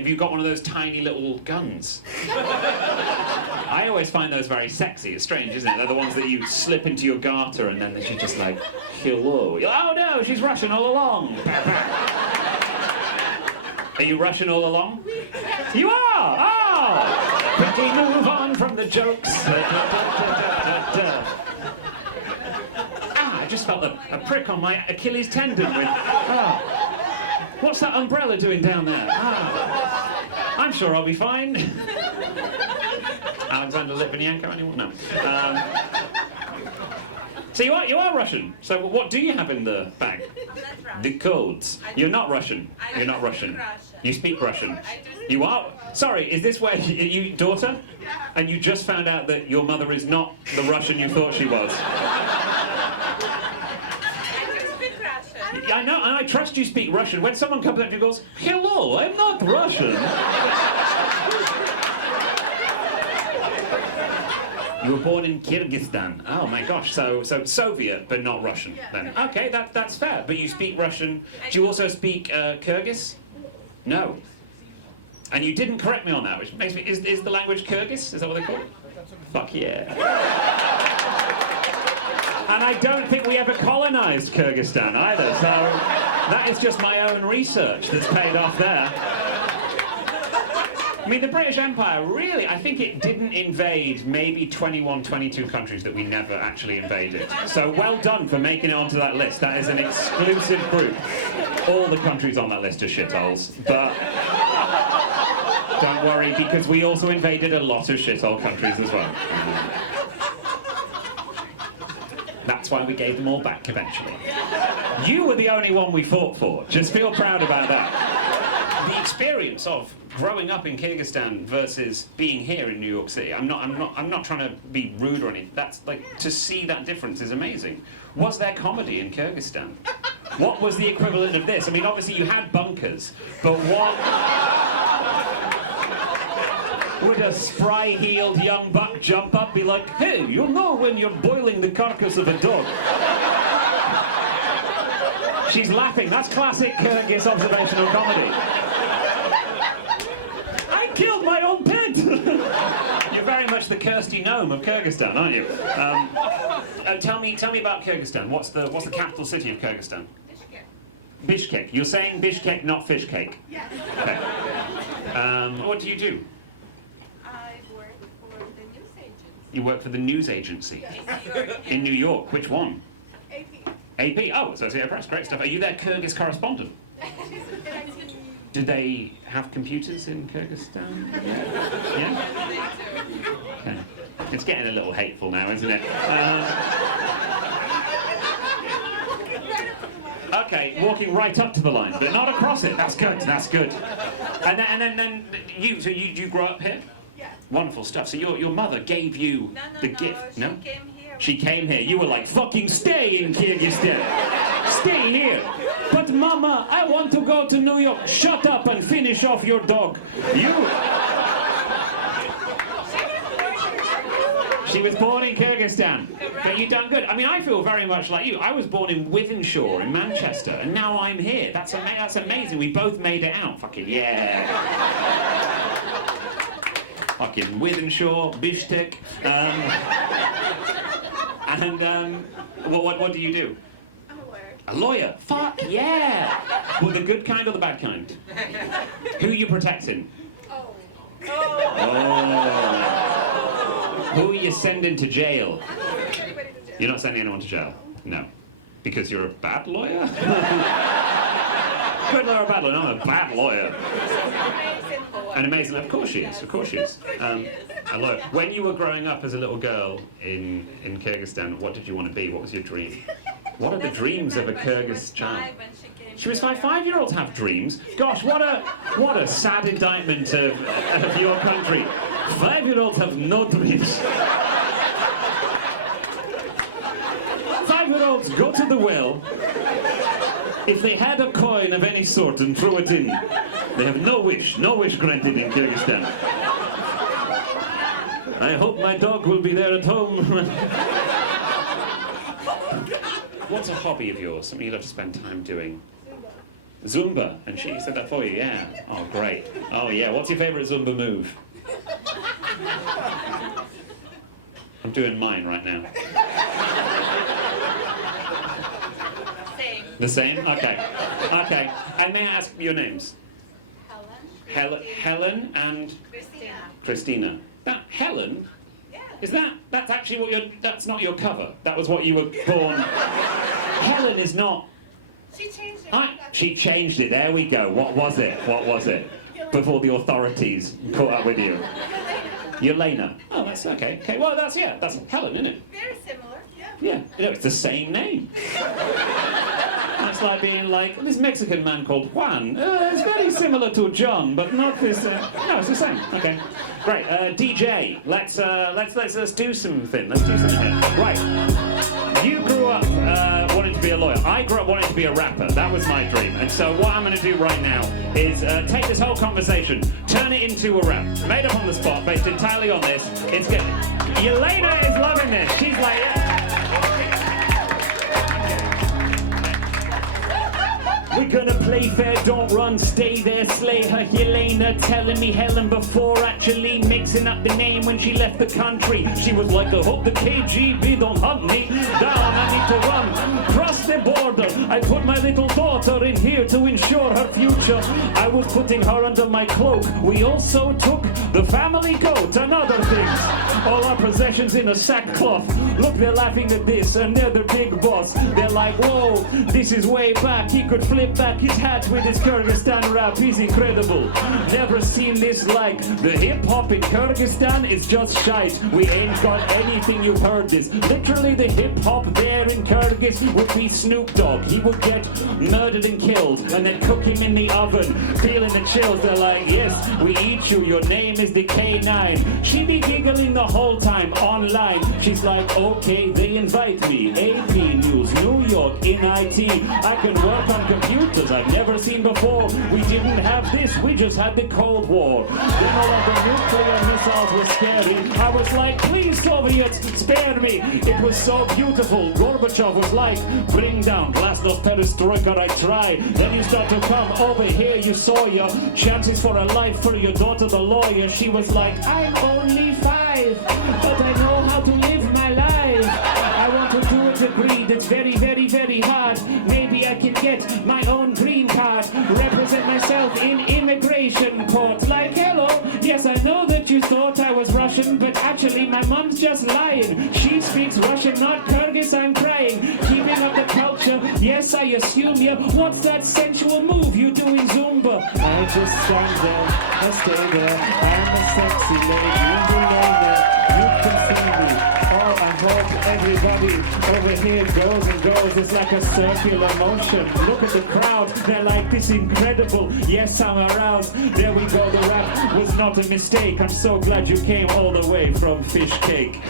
Have you got one of those tiny little guns? I always find those very sexy. It's strange, isn't it? They're the ones that you slip into your garter and then she's just like, hello. Oh no, she's Russian all along. Are you Russian all along? You are! Oh! Quickly move on from the jokes. I just felt a prick on my Achilles tendon with... What's that umbrella doing down there? I'm sure I'll be fine. Alexander Litvinenko, anyone? No. So you are Russian. So what do you have in the bag? The codes. You're not Russian. You're not Russian. You speak Russian. You are? Sorry, is this where you daughter? And you just found out that your mother is not the Russian you thought she was? I know, and I trust you speak Russian. When someone comes up to you and goes, hello, I'm not Russian. You were born in Kyrgyzstan. Oh my gosh, so Soviet, but not Russian then. Okay, that's fair, but you speak Russian. Do you also speak Kyrgyz? No. And you didn't correct me on that, which makes me, is the language Kyrgyz? Is that what they call it? Fuck yeah. And I don't think we ever colonized Kyrgyzstan either, so that is just my own research that's paid off there. I mean, the British Empire, really, I think it didn't invade maybe 21, 22 countries that we never actually invaded. So well done for making it onto that list. That is an exclusive group. All the countries on that list are shitholes, but don't worry, because we also invaded a lot of shithole countries as well. That's why we gave them all back eventually. You were the only one we fought for. Just feel proud about that. The experience of growing up in Kyrgyzstan versus being here in New York City. I'm not trying to be rude or anything. That's like, to see that difference is amazing. Was there comedy in Kyrgyzstan? What was the equivalent of this? I mean, obviously you had bunkers, but what would a spry-heeled young buck jump up, be like, hey, you know when you're boiling the carcass of a dog? She's laughing. That's classic Kyrgyz observational comedy. I killed my own pet! You're very much the Kirsty Gnome of Kyrgyzstan, aren't you? Tell me about Kyrgyzstan. What's the capital city of Kyrgyzstan? Bishkek. You're saying Bishkek, not fish cake? Yes. Okay. What do you do? You work for the news agency? In New York. Which one? AP. Oh, Associated Press. Great stuff. Are you their Kyrgyz correspondent? Do they have computers in Kyrgyzstan? Yeah? Okay. It's getting a little hateful now, isn't it? Okay, walking right up to the line, but not across it. That's good. That's good. And then you. So you grew up here? Wonderful stuff. So your mother gave you the gift, no? She came here. She came here. You were like, fucking stay in Kyrgyzstan. Stay here. But mama, I want to go to New York. Shut up and finish off your dog. She was born in Kyrgyzstan. But you done good. I mean, I feel very much like you. I was born in Wythenshawe in Manchester, and now I'm here. That's amazing. We both made it out. Fucking yeah. Fucking Wythenshawe, Bishkek, what do you do? I'm a lawyer. A lawyer? Fuck yeah! Well, the good kind or the bad kind? Who are you protecting? Oh. Who are you sending to jail? I'm not sending anybody to jail. You're not sending anyone to jail? No. Because you're a bad lawyer? Good lawyer or bad lawyer? No, I'm a bad lawyer. An amazing, of course she is, of course she is. A lawyer. When you were growing up as a little girl in Kyrgyzstan, what did you want to be? What was your dream? What are the dreams of a Kyrgyz child? She was 5. 5-year-olds have dreams. Gosh, what a sad indictment of your country. 5-year-olds have no dreams. 5-year-olds go to the well. If they had a coin of any sort and threw it in, they have no wish granted in Kyrgyzstan. I hope my dog will be there at home. What's a hobby of yours? Something you love to spend time doing? Zumba, and she said that for you, yeah. Oh, great. Oh, yeah, what's your favorite Zumba move? I'm doing mine right now. Same. The same? Okay. Okay. And may I ask your names? Helen and Christina. That Helen? Yeah. That's actually what that's not your cover. That was what you were born. Helen is not. She changed it. She changed it. There we go. What was it? What was it? Before the authorities caught up with you. Yelena. Oh, that's okay. Okay. Well, that's Helen, isn't it? Very similar. Yeah. Yeah. You know, it's the same name. That's like being like this Mexican man called Juan. It's very similar to John, but not this. No, it's the same. Okay. Great. DJ. Let's do something. Let's do something here. Right. You grew up wanting to be a lawyer. I grew up wanting to be a rapper. That was my dream. And so what I'm going to do right now is take this whole conversation, turn it into a rap, made up on the spot, based entirely on this. It's good. Yelena is loving this. She's like, yeah. We're gonna play fair, don't run, stay there, slay her. Yelena telling me Helen before actually mixing up the name when she left the country. She was like, I hope the KGB don't hunt me down, I need to run, cross the border. I put my little daughter in here to ensure her future. I was putting her under my cloak. We also took the family coat and other things. All our possessions in a sackcloth. Look, they're laughing at this and they're the big boss. They're like, whoa, this is way back. He could flip back his hat with his Kyrgyzstan rap. He's incredible. Never seen this like. The hip-hop in Kyrgyzstan is just shite. We ain't got anything, you've heard this. Literally the hip-hop there in Kyrgyz would be Snoop Dogg. He would get murdered and killed and then cook him in the oven. Feeling the chills, they're like, yes, we eat you, your name is the K9. She be giggling the whole time online. She's like, okay, they invite me. AP News, New York, in IT. I can work on computers I've never seen before. We didn't have this, we just had the Cold War. Then all of the nuclear missiles were scary. I was like, please Soviets, spare me. It was so beautiful. Gorbachev was like, bring down glasnost perestroika, I try. Then you start to come over here, you saw your chances for a life for your daughter, the lawyer. She was like, I'm only 5, but I know how to live my life. I want to do a degree that's very, very, very hard. Maybe I can get my own green card, represent myself in immigration court. Like, hello, yes, I know that you thought I was Russian, but actually my mom's just lying. She speaks Russian, not Kyrgyz, I'm crying. Keeping up the culture, yes, I assume you. What's that sensual move you do in Zumba? I just stand there, I stay there. I'm a sexy lady, you know that. You can see me. Oh, I hope everybody over here goes and goes. It's like a circular motion. Look at the crowd. They're like, this is incredible. Yes, I'm aroused. There we go. The rap was not a mistake. I'm so glad you came all the way from Fish Cake.